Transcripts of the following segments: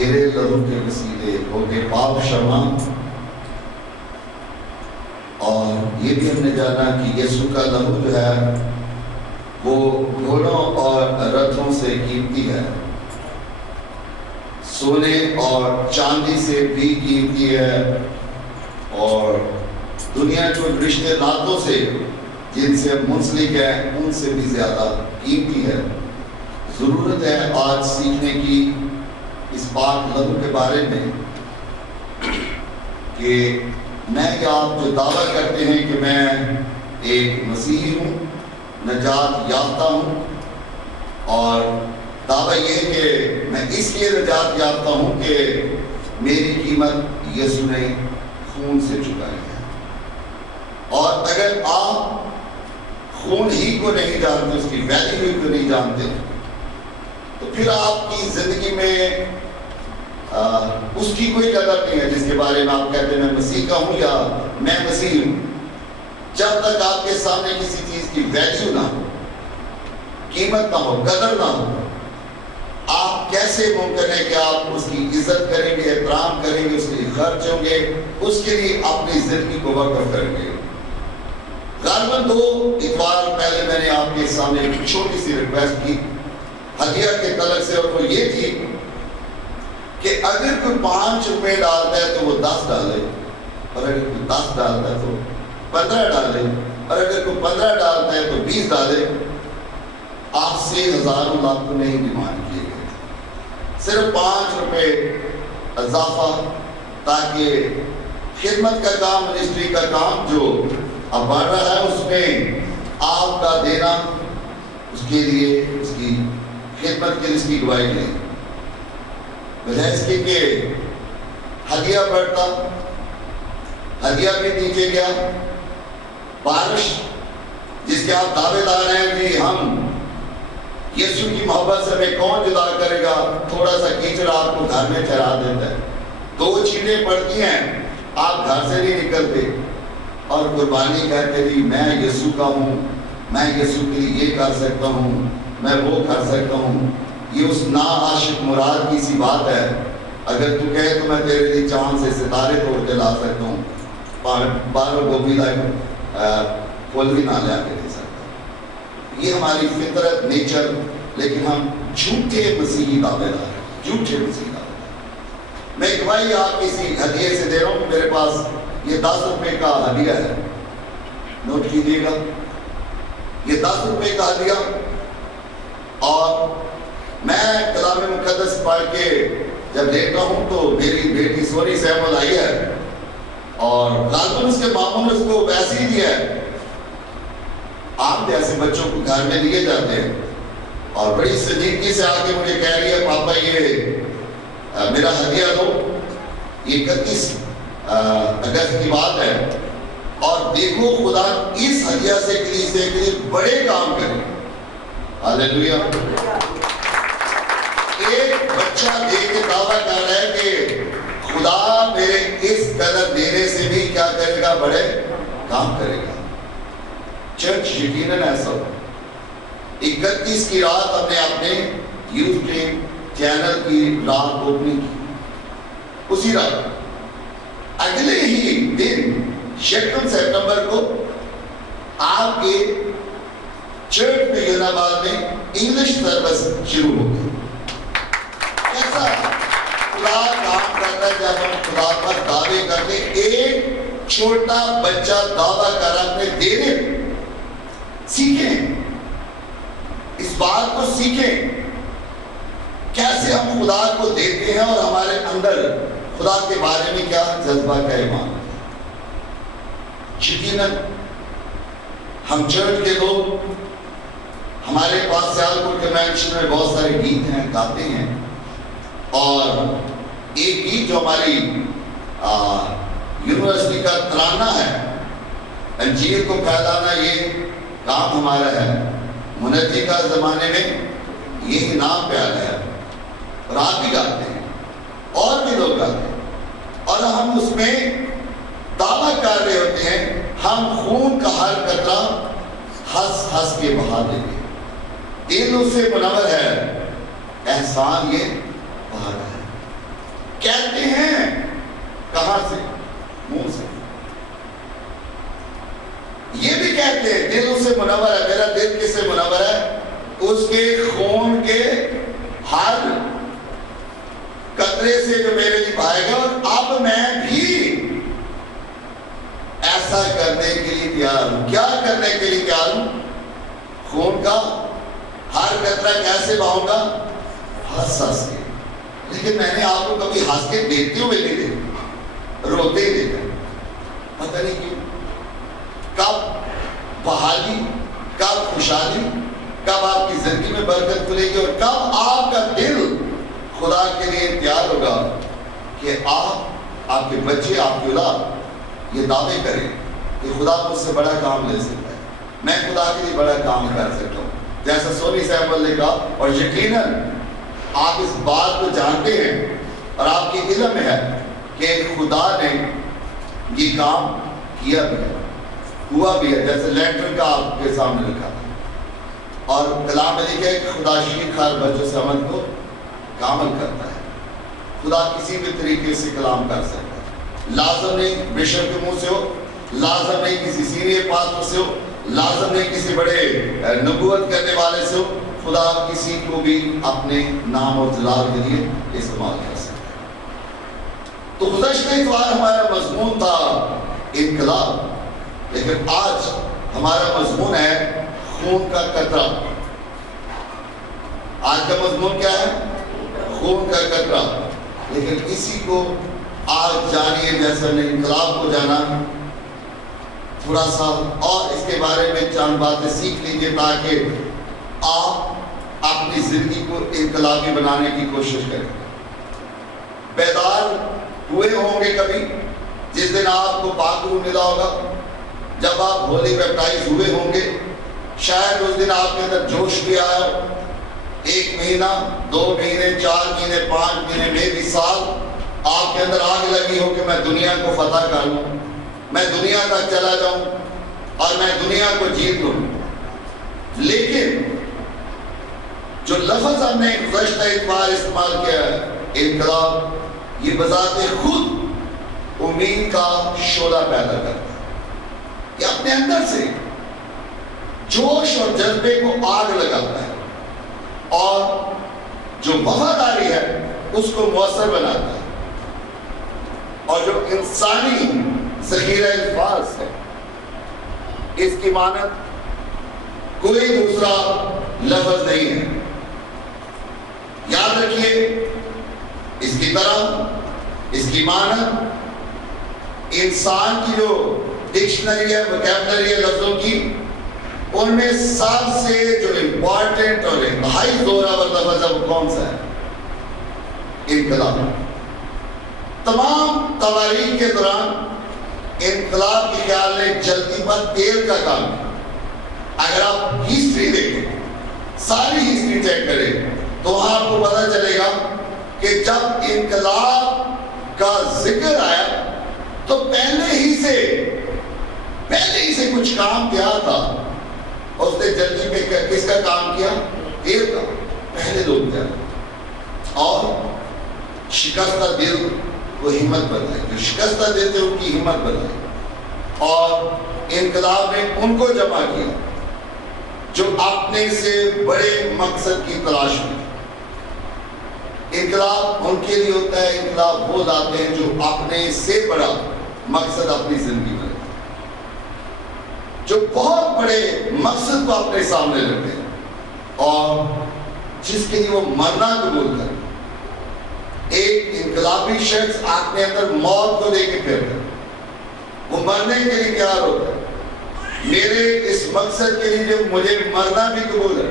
تیرے لہو کے وسیلے ہو کے پاک شرما. اور یہ بھی ہم نے جانا کہ یسوع کا لہو جو ہے وہ گھوڑوں اور رتھوں سے قیمتی ہے، سونے اور چاندی سے بھی قیمتی ہے، اور دنیا کے رشتے ناتوں سے جن سے منسلک ہے ان سے بھی زیادہ قیمتی ہے. ضرورت ہے آج سیکھنے کی اس پاک لہو کے بارے میں کہ میں یا آپ جو دعویٰ کرتے ہیں کہ میں ایک مسیحی ہوں، نجات یافتہ ہوں، اور دعویٰ یہ کہ میں اس لیے نجات یافتہ ہوں کہ میری قیمت یسوع نے خون سے چکائی ہے. اور اگر آپ خون ہی کو نہیں جانتے، اس کی ویلیو کو نہیں جانتے، تو پھر آپ کی زندگی میں اس کی کوئی قدر نہیں ہے جس کے بارے میں آپ کہتے ہیں میں مسیح کا ہوں یا میں مسیح ہوں. جب تک آپ کے سامنے کسی چیز کی ویلیو نہ ہو، قیمت نہ ہو، قدر نہ ہو، آپ کیسے ممکن ہے کہ آپ اس کی عزت کریں گے، احترام کریں گے، اس کے لیے خرچ ہوں گے، اس کے لیے اپنی زندگی کو وقف کریں گے. غالباً 2 اتوار پہلے میں نے آپ کے سامنے ایک چھوٹی سی ریکویسٹ کی ہدیہ کے تعلق سے، اور وہ یہ تھی کہ اگر کوئی 5 روپے ڈالتا ہے تو وہ 10 ڈالے، اور اگر کوئی 10 ڈالتا ہے تو 15 ڈالے، اور اگر کوئی 15 ڈالتا ہے تو 20 ڈالے. آپ سے ہزاروں لاکھوں نہیں ڈیمانڈ کیے گئے، صرف 5 روپے اضافہ، تاکہ خدمت کا کام، منسٹری کا کام جو اب بڑھ رہا ہے اس میں آپ کا دینا، اس کے لیے، اس کی خدمت کے لیے اس کی گواہی لیں. بجائے اس کے کہ ہدیہ بڑھتا، ہدیہ بھی نیچے گیا. بارش جس کے آپ دعوے دار ہیں کہ ہم یسوع کی محبت سے ہمیں کون جدا کرے گا، تھوڑا سا کیچڑ آپ کو گھر میں ٹھہرا دیتا ہے، 2 چھینٹیں پڑتی ہیں آپ گھر سے نہیں نکلتے، اور قربانی کہتے ہیں میں یسوع کا ہوں، میں یسوع کے لیے یہ کر سکتا ہوں، میں وہ کر سکتا ہوں. یہ اس نا عاشق مراد کی سی بات ہے. اگر تو کہے تو میں تیرے لیے چاند سے ستارے توڑ کے لا سکتا ہوں، بارہ گوبھی پھول بھی نہ لے کے دے سکتا. یہ ہماری فطرت، نیچر، لیکن ہم جھوٹے مسیحی دعوے دار ہیں، جھوٹے مسیحی دعوے دار. میں گواہی آپ کسی ہدیے سے دے رہا ہوں. میرے پاس یہ 10 روپے کا ہدیہ ہے، نوٹ کیجیے گا، یہ 10 روپے کا ہدیہ. اور میں کلام مقدس پڑھ کے جب دیکھتا ہوں تو میری بیٹی سونی سیمل آئی ہے، اور غالباً اس کے ماموں نے اس کو ویسے ہی دیا ہے. عام جیسے بچوں کو گھر میں دیے جاتے ہیں، اور بڑی سنجیدگی سے آ کے مجھے کہہ رہی ہے پاپا یہ میرا ہدیہ دو. یہ 31 اگست کی بات ہے، اور دیکھو خدا اس ہدیہ سے کلیسیا کے لیے بڑے کام کرے. ہاللیلویا. ایک بچہ دیکھ کے دعویٰ کر رہا ہے کہ خدا میرے اس قدر دینے سے بھی کیا کرے گا، بڑے کام کرے گا. چرچ یقیناً ایسا ہو. 31 کی رات ہم نے اپنے یوتھ ٹیم چینل کی رات اوپننگ کی. اسی رات اگلے ہی دن 2 سپٹمبر کو آپ کے چرچ میں یونا آباد میں انگلش سروس شروع ہو گئی. کیسا خدا کام کرتا ہے جب ہم خدا پر دعوے کرتے. ایک چھوٹا بچہ دعویٰ کر اپنے دینے. سیکھیں اس بات کو، سیکھیں کیسے ہم خدا کو دیتے ہیں، اور ہمارے اندر خدا کے بارے میں کیا جذبہ کا ایمان. یقیناً ہم چرچ کے لوگ، ہمارے پاس سیالکوٹ کے مینشن میں بہت سارے گیت ہیں، گاتے ہیں. اور ایک گیت جو ہماری یونیورسٹی کا ترانہ ہے، انجیل کو پھیلانا، یہ کام ہمارا ہے. منجی کا زمانے میں یہی نام پہ آیا ہے، اور آپ بھی گاتے ہیں، اور بھی لوگ گاتے ہیں. اور ہم اس میں دعویٰ کر رہے ہوتے ہیں ہم خون کا ہر قطرہ ہنس ہنس کے بہا دیں گے. دل اس سے منور ہے، احسان یہ بہا ہے. کہتے ہیں کہاں سے؟ منہ سے. یہ بھی کہتے ہیں دل اس سے منور ہے. میرا دل کس سے منور ہے؟ اس کے خون کے ہر قطرے سے جو میرے لیے بہائے گا. اور اب میں بھی ایسا کرنے کے لیے تیار ہوں. کیا کرنے کے لیے تیار ہوں؟ خون کا ہر قطرہ کیسے بہاؤں گا؟ ہنس ہنس کے. لیکن میں نے آپ کو کبھی ہنس کے دیکھتے ہوئے نہیں دیکھا, روتے ہی دیکھا. پتہ نہیں کیوں. کب بحالی, کب خوشحالی, کب آپ کی زندگی میں برکت کھلے گی, اور کب آپ کا دل خدا کے لیے تیار ہوگا کہ آپ کے بچے, آپ کی اولاد یہ دعوے کریں کہ خدا مجھ سے بڑا کام لے سکتا ہے, میں خدا کے لیے بڑا کام کر سکتا ہوں. جیسا سونی صاحب نے کہا, اور یقیناً آپ اس بات کو جانتے ہیں اور آپ کی علم ہے کہ خدا نے یہ کام کیا بھی ہے, ہوا بھی ہے. جیسے لیٹر کا آپ کے سامنے لکھا تھا, اور کلام میں لکھا ہے کہ خدا شیر خار بچوں سے عمل کو کامل کرتا ہے. خدا کسی بھی طریقے سے کلام کر سکتا ہے. لازم نہیں بشپ کے منہ سے ہو, لازم نہیں کسی سینئر پاسٹر سے ہو, لازم نہیں کسی بڑے نبوت کرنے والے سے ہو. خدا کسی کو بھی اپنے نام اور جلال کے لیے استعمال کر سکتا ہے. تو گزشتہ اتوار ہمارا مضمون تھا انقلاب, لیکن آج ہمارا مضمون ہے خون کا قطرہ. آج کا مضمون کیا ہے؟ خون کا قطرہ. لیکن اسی کو آج جانیے جیسے ہم نے انقلاب کو جانا, تھوڑا سا اور اس کے بارے میں چند باتیں سیکھ لیجیے تاکہ آپ اپنی زندگی کو انقلابی بنانے کی کوشش کریں. بیدار ہوئے ہوں گے کبھی جس دن آپ کو پاک روح ملا ہوگا, جب آپ ہولی بیپٹائز ہوئے ہوں گے. شاید اس دن آپ کے اندر جوش بھی آیا ہو. 1 مہینہ, 2 مہینے, 4 مہینے, 5 مہینے, میں بھی سال آپ کے اندر آگ لگی ہو کہ میں دنیا کو فتح کر لوں, میں دنیا تک چلا جاؤں اور میں دنیا کو جیت لوں. لیکن جو لفظ ہم نے گزشتہ اتوار استعمال کیا ہے انقلاب, یہ بذات خود امید کا شعلہ پیدا کرتا ہے. یہ اپنے اندر سے جوش اور جذبے کو آگ لگاتا ہے اور جو وفاداری ہے اس کو مؤثر بناتا ہے. اور جو انسانی ذخیرہ الفاظ ہے اس کی مانند کوئی دوسرا لفظ نہیں ہے. یاد رکھیے, اس کی طرح, اس کی مانند انسان کی جو ڈکشنری ہے, وکیبلری ہے لفظوں کی, ان میں سب سے جو امپورٹنٹ اور انتہائی زوراور لفظ ہے وہ کون سا ہے؟ انقلاب. تمام تواریخ کے دوران انقلاب کے خیال نے جلدی پر تیل کا کام کیا. اگر آپ ہسٹری دیکھیں, ساری ہسٹری چیک کریں, تو آپ کو پتہ چلے گا کہ جب انقلاب کا ذکر آیا تو پہلے ہی سے کچھ کام کیا تھا. اس نے جلدی پہ کس کا کام کیا؟ تیل کا. پہلے لوگ کیا, اور شکستہ دل کو ہمت بنائی. جو شکستہ دل تھے ان کی ہمت بنائی, اور انقلاب نے ان کو جمع کیا جو اپنے سے بڑے مقصد کی تلاش میں. انقلاب ان کے لیے ہوتا ہے, انقلاب وہ لاتے ہیں جو اپنے سے بڑا مقصد اپنی زندگی میں, جو بہت بڑے مقصد کو اپنے سامنے رکھتے ہیں اور جس کے لیے وہ مرنا قبول کریں. ایک انقلابی شخص اپنے اندر موت کو لے کے پھرتا ہے, وہ مرنے کے لیے تیار ہوتا ہے. میرے اس مقصد کے لیے جو مجھے مرنا بھی قبول ہے.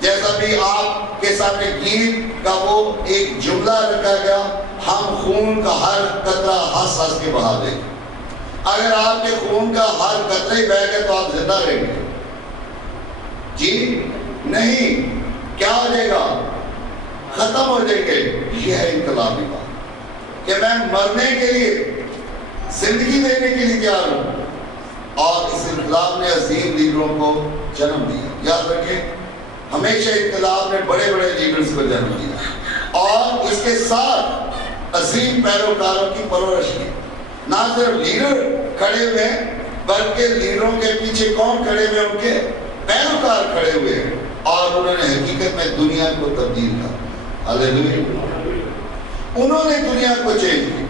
جیسا بھی آپ کے سامنے گیت کا وہ ایک جملہ رکھا گیا, ہم خون کا ہر قطرہ ہنس ہنس کے بہا دیں گے. اگر آپ کے خون کا ہر قطرے بہہ گئے تو آپ زندہ رہیں گے؟ جی نہیں. کیا ہو جائے گا؟ ختم ہو جائیں گے. یہ ہے انقلابی بات کہ میں مرنے کے لیے, زندگی دینے کے لیے تیار ہوں. اور اس انقلاب نے عظیم لیڈروں کو جنم دیا. یاد رکھیں, ہمیشہ انقلاب نے بڑے بڑے لیڈرز کو جنم دیا, اور اس کے ساتھ عظیم پیروکاروں کی پرورش کی. نہ صرف لیڈر کھڑے ہوئے ہیں بلکہ لیڈروں کے پیچھے کون کھڑے ہوئے؟ ان کے پیروکار کھڑے ہوئے ہیں اور انہوں نے حقیقت میں دنیا کو تبدیل کیا. ہاللیلویا. انہوں نے دنیا کو چینج کی.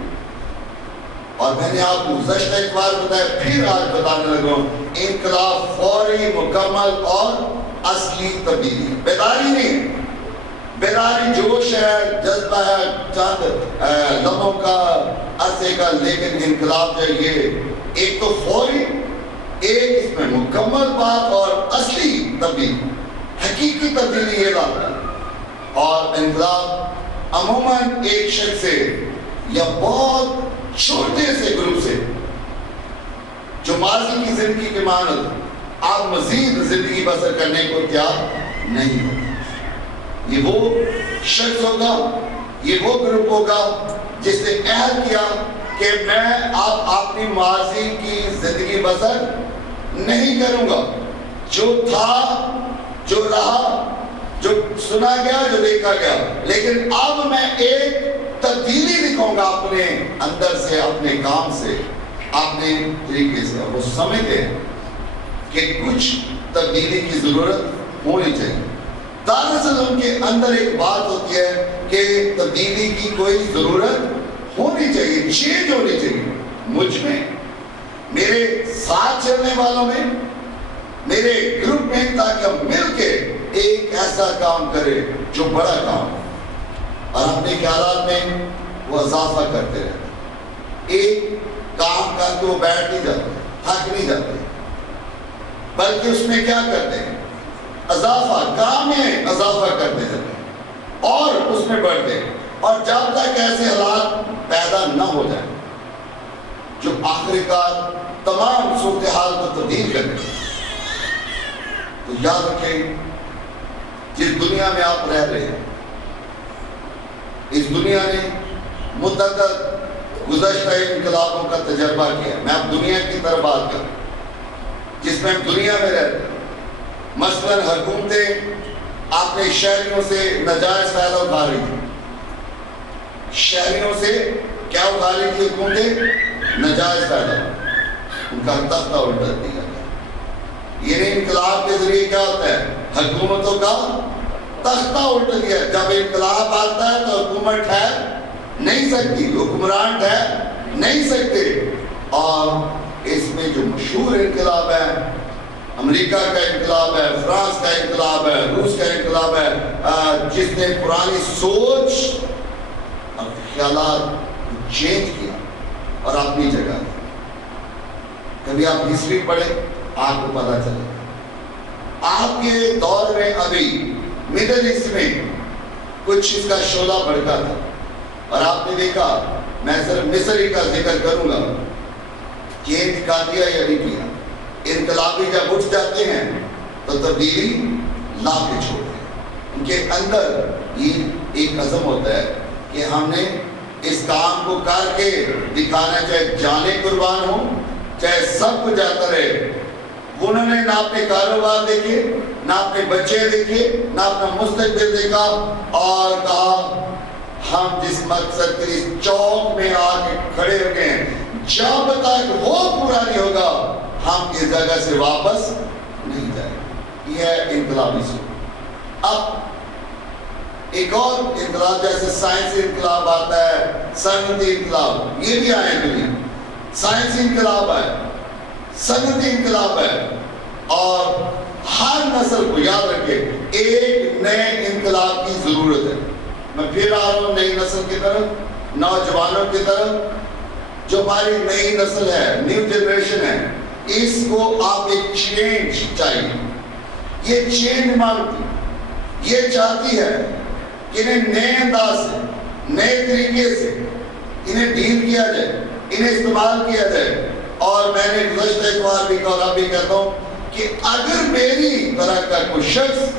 اور میں نے آپ کو گزشتہ ایک بار بتایا، پھر آج بتانے لگا ہوں، انقلاب فوری، مکمل اور اصلی تبدیلی. بیداری نہیں، بیداری جوش ہے، جذبہ ہے چند لمحوں کا، عرصے کا، لیکن انقلاب جو یہ ایک تو فوری، ایک اس میں مکمل بات اور اصلی تبدیلی، حقیقی تبدیلی یہ لاتا ہے. اور انقلاب عموماً ایک شخص سے یا بہت چھوٹے سے گروپ سے جو ماضی کی زندگی کے مانند آپ مزید زندگی بسر کرنے کو تیار نہیں ہو. یہ وہ شخص ہوگا، یہ وہ گروپ ہوگا جس نے عہد کیا کہ میں اب اپنی ماضی کی زندگی بسر نہیں کروں گا. جو تھا، جو رہا، جو سنا گیا، جو دیکھا گیا، لیکن اب میں ایک تبدیلی دکھاؤں گا اپنے اندر سے، اپنے کام سے، اپنے طریقے سے. وہ سمجھتے ہیں کہ کچھ تبدیلی کی ضرورت ہونی چاہیے. دراصل ان کے اندر ایک بات ہوتی ہے کہ تبدیلی کی کوئی ضرورت ہونی چاہیے، چینج ہونی چاہیے مجھ میں، میرے ساتھ چلنے والوں میں، میرے گروپ میں، تاکہ ہم مل کے ایک ایسا کام کرے جو بڑا کام ہے. اور اپنے خیالات میں وہ اضافہ کرتے رہتے. ایک کام کر کے وہ بیٹھ نہیں جاتے، تھک نہیں جاتے، بلکہ اس میں کیا کرتے ہیں؟ اضافہ، کام میں اضافہ کرتے جاتے اور اس میں بڑھتے ہیں. اور جب تک ایسے حالات پیدا نہ ہو جائیں جو آخرکار تمام صورتحال کو تبدیل کریں، تو یاد رکھیں جس دنیا میں آپ رہ رہے ہیں، اس دنیا نے متعدد گزشتہ انقلابوں کا تجربہ کیا. میں اب دنیا کی طرف بات کروں جس میں ہم دنیا میں رہتے ہیں. مثلاً حکومتیں اپنے شہریوں سے ناجائز فائدہ اٹھا رہی تھی. شہریوں سے کیا اٹھا رہی تھی حکومتیں؟ ناجائز فائدہ. ان کا تختہ الٹا دیا گیا. یہ انقلاب کے ذریعے کیا ہوتا ہے؟ حکومتوں کا تختہ الٹ دیا. جب انقلاب آتا ہے تو حکومت ٹھہر نہیں سکتی، حکمران ٹھہر نہیں سکتے. اور اس میں جو مشہور انقلاب ہے، امریکہ کا انقلاب ہے، فرانس کا انقلاب ہے، روس کا انقلاب ہے، جس نے پرانی سوچ اور خیالات کو چینج کیا اور اپنی جگہ دی. کبھی آپ ہسٹری پڑھیں، آپ کو پتا چلے آپ کے دور میں ابھی مڈل ایسٹ میں کچھ اس کا شعلہ بھڑکا تھا. اور آپ نے دیکھا، میں صرف مصر ہی کا ذکر کروں گا، چینج کا دیا یا نہیں کیا. انقلابی جب اٹھ جاتے ہیں تو تبدیلی لا کے چھوڑتے ہیں. ان کے اندر یہ ایک عزم ہوتا ہے کہ ہم نے اس کام کو کر کے دکھانا، چاہے جانیں قربان ہوں، چاہے سب کچھ جاتا رہے. انہوں نے نہ اپنے کاروبار دیکھے، نہ اپنے بچے دیکھے، نہ اپنا مستقبل دیکھا، اور کہا ہم جس مقصد کے اس چوک میں آ کے کھڑے ہو گئے ہیں، جب تک وہ پورا نہیں ہوگا ہم اس جگہ سے واپس نہیں جائیں. یہ ہے انقلابی سوچ. اب ایک اور انقلاب جیسے سائنسی انقلاب آتا ہے، صنعتی انقلاب، یہ بھی آئے دنیا. سائنسی انقلاب ہے، صنعتی انقلاب ہے، اور ہر نسل کو یاد رکھے ایک نئے انقلاب کی ضرورت ہے. میں پھر آ رہا ہوں نئی نسل کی طرف، نوجوانوں کی طرف. جو ہماری نئی نسل ہے، نیو جنریشن ہے، اس کو آپ ایک چینج چاہیے. یہ چینج مانگتی، یہ چاہتی ہے کہ انہیں نئے انداز سے، نئے طریقے سے انہیں ڈیل کیا جائے، انہیں استعمال کیا جائے. اور میں نے گزشتہ ایک بار بھی کہا، بھی کہتا ہوں کہ اگر میری طرح کا کوئی شخص